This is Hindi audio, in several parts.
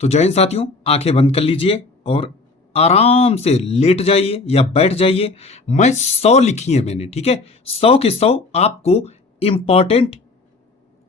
तो जय हिंद साथियों, आंखें बंद कर लीजिए और आराम से लेट जाइए या बैठ जाइए। मैं 100 लिखी है मैंने, ठीक है। 100 के 100 आपको इंपॉर्टेंट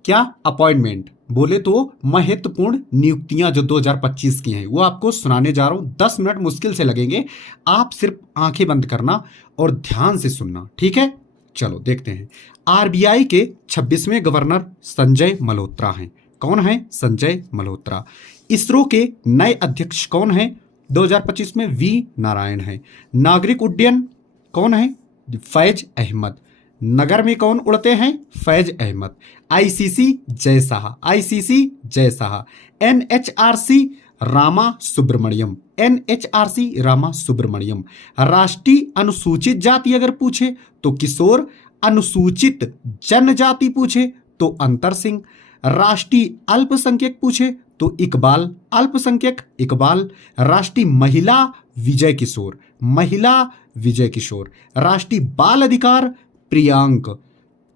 क्या अपॉइंटमेंट बोले तो महत्वपूर्ण नियुक्तियां जो 2025 की हैं वो आपको सुनाने जा रहा हूं। 10 मिनट मुश्किल से लगेंगे, आप सिर्फ आंखें बंद करना और ध्यान से सुनना, ठीक है। चलो देखते हैं। आरबीआई के 26वें गवर्नर संजय मल्होत्रा हैं। कौन है? संजय मल्होत्रा। इसरो के नए अध्यक्ष कौन है 2025 में? वी नारायण है। नागरिक उड्डयन कौन है? फैज अहमद। नगर में कौन उड़ते हैं? Faiz Ahmad. ICC Jay Shah, ICC Jay Shah. NHRC Rama Subramaniam, NHRC Rama Subramaniam. राष्ट्रीय अनुसूचित जाति अगर पूछे तो किशोर, अनुसूचित जनजाति पूछे तो अंतर सिंह, राष्ट्रीय अल्पसंख्यक पूछे तो इकबाल, अल्पसंख्यक इकबाल। राष्ट्रीय महिला विजय किशोर, महिला विजय किशोर। राष्ट्रीय बाल अधिकार प्रियांक,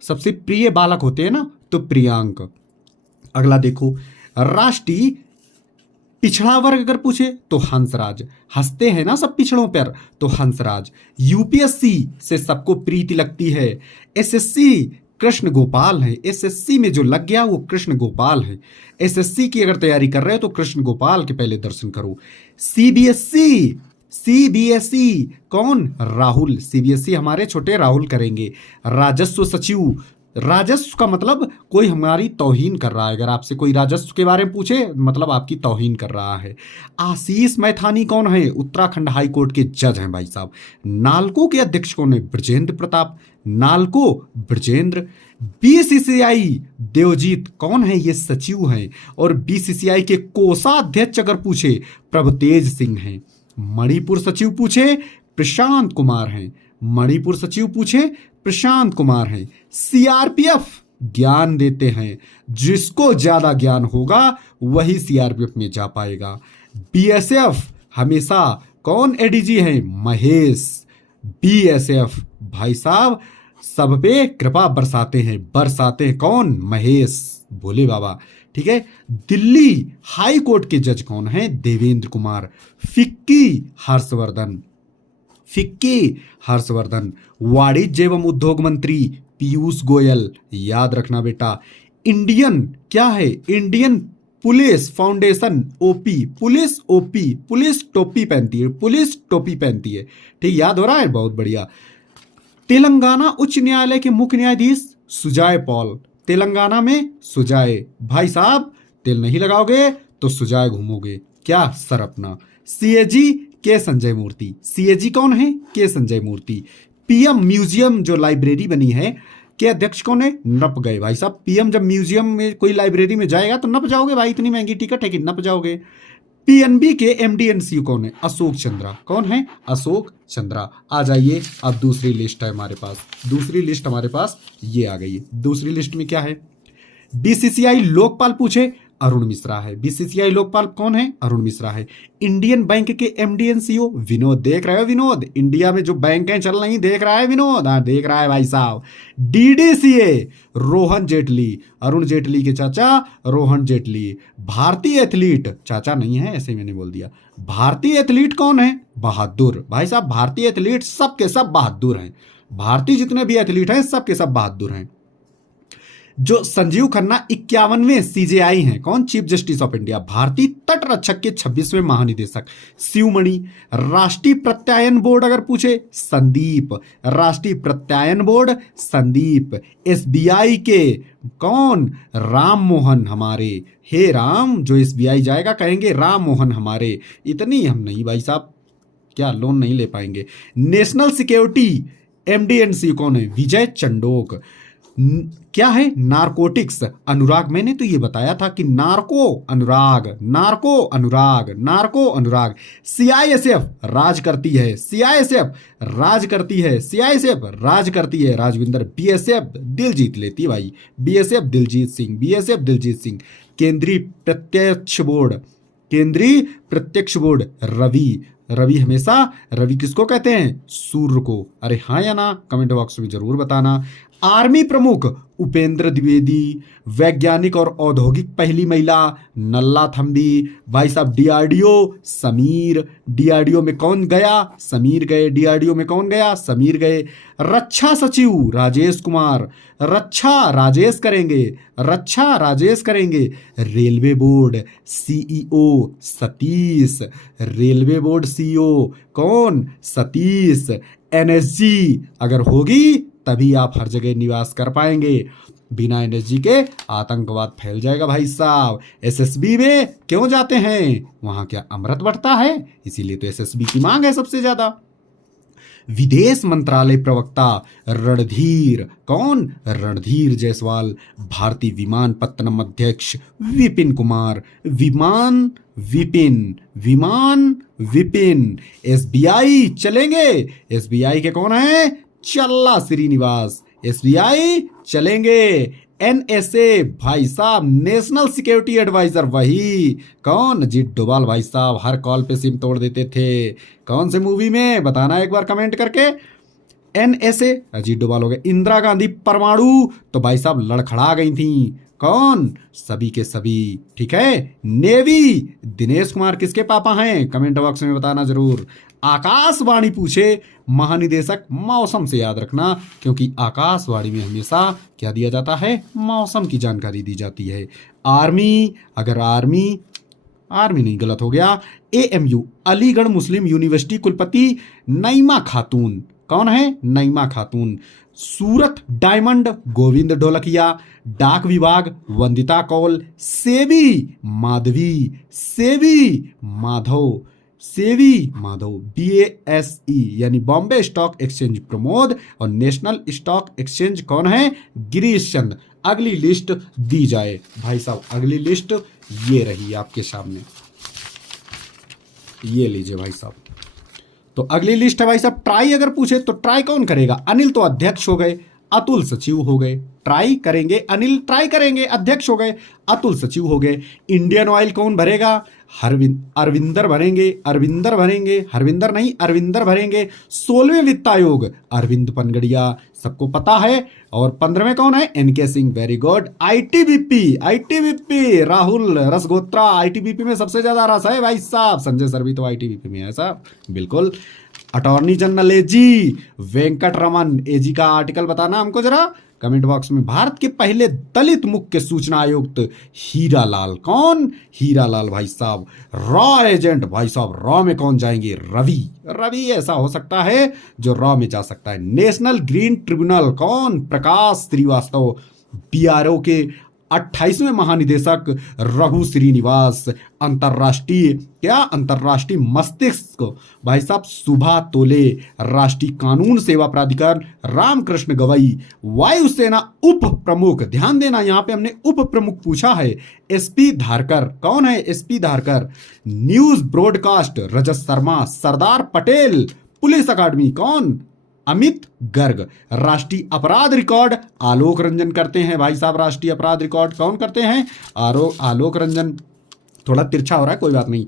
सबसे प्रिय बालक होते हैं ना तो प्रियांक। अगला देखो, राष्ट्रीय पिछड़ा वर्ग अगर पूछे तो हंसराज, हंसते हैं ना सब पिछड़ों पर तो हंसराज। यूपीएससी से सबको प्रीति लगती है, एसएससी कृष्ण गोपाल है। एसएससी में जो लग गया वो कृष्ण गोपाल है। एसएससी की अगर तैयारी कर रहे हो तो कृष्ण गोपाल के पहले दर्शन करो। सीबीएसई, सीबीएसई कौन? राहुल, सीबीएसई हमारे छोटे राहुल करेंगे। राजस्व सचिव, राजस्व का मतलब कोई हमारी तौहीन कर रहा है। अगर आपसे कोई राजस्व के बारे में पूछे मतलब आपकी तौहीन कर रहा है। आशीष मैथानी कौन है? उत्तराखंड हाई कोर्ट के जज हैं भाई साहब। नालको के अध्यक्ष कौन है? ब्रजेंद्र प्रताप, नालको ब्रजेंद्र। बीसीसीआई देवजीत कौन है? ये सचिव हैं। और बीसीसीआई के कोषाध्यक्ष अगर पूछे प्रभुतेज सिंह हैं। मणिपुर सचिव पूछे प्रशांत कुमार हैं, मणिपुर सचिव पूछे प्रशांत कुमार हैं। सीआरपीएफ ज्ञान देते हैं, जिसको ज्यादा ज्ञान होगा वही सीआरपीएफ में जा पाएगा। बीएसएफ हमेशा कौन एडीजी है? महेश। बीएसएफ भाई साहब सब पे कृपा बरसाते हैं, बरसाते हैं कौन? महेश भोले बाबा, ठीक है। दिल्ली हाई कोर्ट के जज कौन हैं? देवेंद्र कुमार। FICCI Harshvardhan, FICCI Harshvardhan. वाणिज्य एवं उद्योग मंत्री पीयूष गोयल, याद रखना बेटा। इंडियन क्या है? Indian police foundation, OP, police OP, police टोपी पहनती है, पुलिस टोपी पहनती है, ठीक, याद हो रहा है, बहुत बढ़िया। तेलंगाना उच्च न्यायालय के मुख्य न्यायाधीश सुजाय पॉल, तेलंगाना में सुजाय। भाई साहब तेल नहीं लगाओगे तो सुजाय घूमोगे, क्या सर अपना। सीएजी के संजय मूर्ति, सीएजी कौन है? के संजय मूर्ति। पीएम म्यूजियम जो लाइब्रेरी बनी है के अध्यक्ष कौन है? नप गए भाई साहब। पीएम जब म्यूजियम में कोई लाइब्रेरी में जाएगा तो नप जाओगे भाई, इतनी महंगी टिकट है कि नप जाओगे। पीएनबी के एमडीएनसी कौन है? अशोक चंद्रा। कौन है? अशोक चंद्रा। आ जाइए, अब दूसरी लिस्ट है हमारे पास, दूसरी लिस्ट हमारे पास ये आ गई है। दूसरी लिस्ट में क्या है? बीसीसीआई लोकपाल पूछे अरुण मिश्रा है। बीसीसीआई लोकपाल कौन है? अरुण मिश्रा है। इंडियन बैंक के एमडी सीईओ विनोद, देख रहे हो विनोद? इंडिया में जो बैंक चल रही देख रहा है विनोद? हाँ देख रहा है भाई साहब। डीडीसीए रोहन जेटली, अरुण जेटली के चाचा रोहन जेटली। भारतीय एथलीट, चाचा नहीं है ऐसे ही मैंने बोल दिया। भारतीय एथलीट कौन है? बहादुर। भाई साहब भारतीय एथलीट सब के सब बहादुर हैं। भारतीय जितने भी एथलीट हैं सब के सब बहादुर हैं। जो संजीव खन्ना 51वें सीजेआई हैं, कौन? Chief justice of India. भारतीय तट रक्षक के 26वें महानिदेशक शिवमणि। राष्ट्रीय प्रत्यायन बोर्ड अगर पूछे संदीप, राष्ट्रीय प्रत्यायन बोर्ड संदीप। एसबीआई के कौन? राम मोहन हमारे। हे राम, जो एसबीआई जाएगा कहेंगे राम मोहन हमारे। इतनी हम नहीं भाई साहब, क्या लोन नहीं ले पाएंगे। नेशनल सिक्योरिटी एमडीएनसी कौन है? विजय चंडोक। क्या है? नारकोटिक्स अनुराग। मैंने तो ये बताया था कि नार्को अनुराग, नार्को अनुराग, नार्को अनुराग। सीआईएसएफ राज करती है, सीआईएसएफ राज करती है, सीआईएसएफ राज करती है राजविंदर। बीएसएफ दिल जीत लेती है भाई, बीएसएफ दिलजीत सिंह, बीएसएफ दिलजीत सिंह। केंद्रीय प्रत्यक्ष बोर्ड, केंद्रीय प्रत्यक्ष बोर्ड रवि। रवि हमेशा, रवि किसको कहते हैं? सूर्य को। अरे हाँ या ना, कमेंट बॉक्स में जरूर बताना। आर्मी प्रमुख उपेंद्र द्विवेदी, वैज्ञानिक और औद्योगिक पहली महिला नल्ला थम्बी। भाई साहब डीआरडीओ समीर, डीआरडीओ में कौन गया? समीर गए। डीआरडीओ में कौन गया? समीर गए। रक्षा सचिव राजेश कुमार, रक्षा राजेश करेंगे, रक्षा राजेश करेंगे। Railway board CEO Satish, railway board CEO कौन? सतीश। एनएसजी अगर होगी तभी आप हर जगह निवास कर पाएंगे, बिना एनएसजी के आतंकवाद फैल जाएगा भाई साहब। एसएसबी में क्यों जाते हैं? वहां क्या अमृत बंटता है? इसीलिए तो एसएसबी की मांग है सबसे ज्यादा। विदेश मंत्रालय प्रवक्ता रणधीर कौन? रणधीर जायसवाल। भारतीय विमानपत्तनम अध्यक्ष विपिन कुमार, विमान विपिन, विमान विपिन। एसबीआई चलेंगे, एसबीआई के कौन है? चल्ला श्रीनिवास, एसबीआई चलेंगे। एनएसए भाई साहब नेशनल सिक्योरिटी एडवाइजर, वही कौन? अजीत डोभाल भाई साहब हर कॉल पे सिम तोड़ देते थे। कौन से मूवी में? बताना एक बार कमेंट करके। एनएसए अजीत डोभाल हो गए। इंदिरा गांधी परमाणु तो भाई साहब लड़खड़ा गई थी, कौन? सभी के सभी, ठीक है। नेवी दिनेश कुमार किसके पापा हैं? कमेंट बॉक्स में बताना जरूर। आकाशवाणी पूछे महानिदेशक मौसम से याद रखना, क्योंकि आकाशवाणी में हमेशा क्या दिया जाता है? मौसम की जानकारी दी जाती है। आर्मी अगर आर्मी नहीं, गलत हो गया। एएमयू अलीगढ़ मुस्लिम यूनिवर्सिटी कुलपति नईमा खातून, कौन है? नईमा खातून। सूरत डायमंड गोविंद ढोलकिया। डाक विभाग वंदिता कौल। सेबी माधवी, सेबी माधव, सेवी माधव। BASE यानी बॉम्बे स्टॉक एक्सचेंज प्रमोद। और नेशनल स्टॉक एक्सचेंज कौन है? गिरीश चंद। अगली लिस्ट दी जाए भाई साहब, अगली लिस्ट ये रही आपके सामने, ये लीजिए भाई साहब। तो अगली लिस्ट है भाई साहब, ट्राई अगर पूछे तो ट्राई कौन करेगा? अनिल तो अध्यक्ष हो गए, अतुल सचिव हो गए। ट्राई करेंगे अनिल, ट्राई करेंगे अध्यक्ष हो गए, अतुल सचिव हो गए। इंडियन ऑयल कौन भरेगा? अरविंदर भरेंगे, अरविंदर भरेंगे, हरविंदर नहीं अरविंदर भरेंगे। 16वें वित्त आयोग अरविंद पनगड़िया, सबको पता है। और 15वें कौन है? NK Singh, very good. ITBP, ITBP Rahul Rasgotra. ITBP में सबसे ज्यादा रस है भाई साहब। संजय सर भी तो आईटीबीपी में है साहब, बिल्कुल। अटॉर्नी जनरल एजी वेंकट रमन, एजी का आर्टिकल बताना हमको जरा कमेंट बॉक्स में। भारत के पहले दलित मुख्य सूचना आयुक्त हीरालाल, कौन? हीरालाल भाई साहब। रॉ एजेंट भाई साहब, रॉ में कौन जाएंगे? रवि, रवि ऐसा हो सकता है जो रॉ में जा सकता है। नेशनल ग्रीन ट्रिब्यूनल कौन? प्रकाश श्रीवास्तव। बीआरओ के 28वें महानिदेशक रघु श्रीनिवास। अंतरराष्ट्रीय क्या? अंतरराष्ट्रीय मस्तिष्क भाई साहब सुभा तोले। राष्ट्रीय कानून सेवा प्राधिकार रामकृष्ण गवई। वायुसेना उप प्रमुख, ध्यान देना यहां पे हमने उप प्रमुख पूछा है। एसपी धारकर, कौन है? SP Dharkar. News broadcast Rajat Sharma. Sardar Patel. Police अकादमी कौन? अमित गर्ग। राष्ट्रीय अपराध रिकॉर्ड आलोक रंजन करते हैं भाई साहब। राष्ट्रीय अपराध रिकॉर्ड कौन करते हैं? आलोक रंजन। थोड़ा तिरछा हो रहा है, कोई बात नहीं।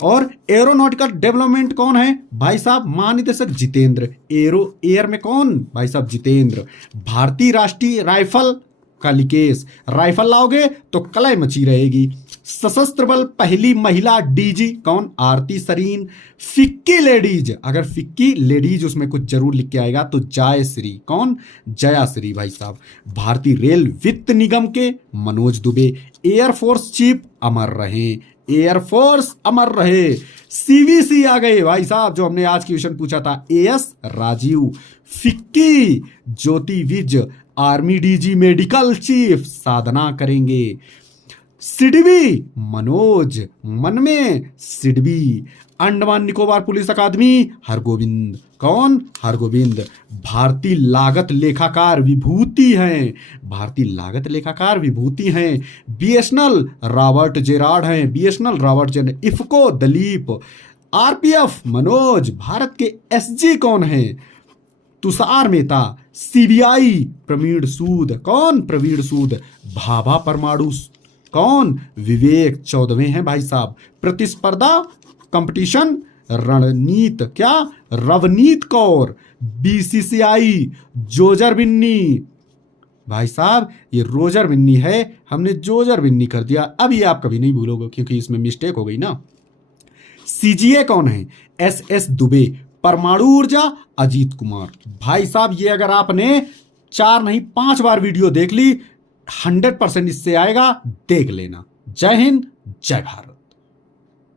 और एरोनॉटिकल डेवलपमेंट कौन है? भाई साहब महानिदेशक जितेंद्र। एयर में कौन? भाई साहब जितेंद्र। भारतीय राष्ट्रीय राइफल का लिकेश, राइफल लाओगे तो कलह मची रहेगी। सशस्त्र बल पहली महिला डीजी कौन? आरती सरीन। फिक्की लेडीज, अगर फिक्की लेडीज उसमें कुछ जरूर लिख के आएगा तो जयश्री, कौन? जयाश्री भाई साहब। भारतीय रेल वित्त निगम के मनोज दुबे। एयरफोर्स चीफ अमर रहे, एयरफोर्स अमर रहे। सीवीसी आ गए भाई साहब, जो हमने आज क्वेश्चन पूछा था। AS Rajeev. FICCI Jyoti Vij. Army DG medical chief Sadhana करेंगे। सिडबी मनोज, मन में SIDBI. Andaman Nicobar police academy Hargovind, कौन? हरगोविंद। भारतीय लागत लेखाकार विभूति हैं, भारतीय लागत लेखाकार विभूति हैं। बीएसएनएल रॉबर्ट जेरार्ड हैं, BSNL Robert Gerard. IFFCO Dalip. RPF Manoj. Bharat के एसजी कौन है? तुषार मेहता। सीबीआई प्रवीण सूद, कौन? प्रवीण सूद। भाभा परमाणु कौन? विवेक। 14वें हैं भाई साहब। प्रतिस्पर्धा कंपटीशन रणनीत क्या? रवनीत कौर। बीसीसीआई जोजर बिन्नी। भाई साहब ये रोजर बिन्नी है, हमने जोजर बिन्नी कर दिया। अब ये आप कभी नहीं भूलोगे क्योंकि इसमें मिस्टेक हो गई ना। सीजीए कौन है? एस दुबे। परमाणु ऊर्जा अजीत कुमार। भाई साहब ये अगर आपने 4 नहीं 5 बार वीडियो देख ली 100% इससे आएगा, देख लेना। जय हिंद, जय भारत।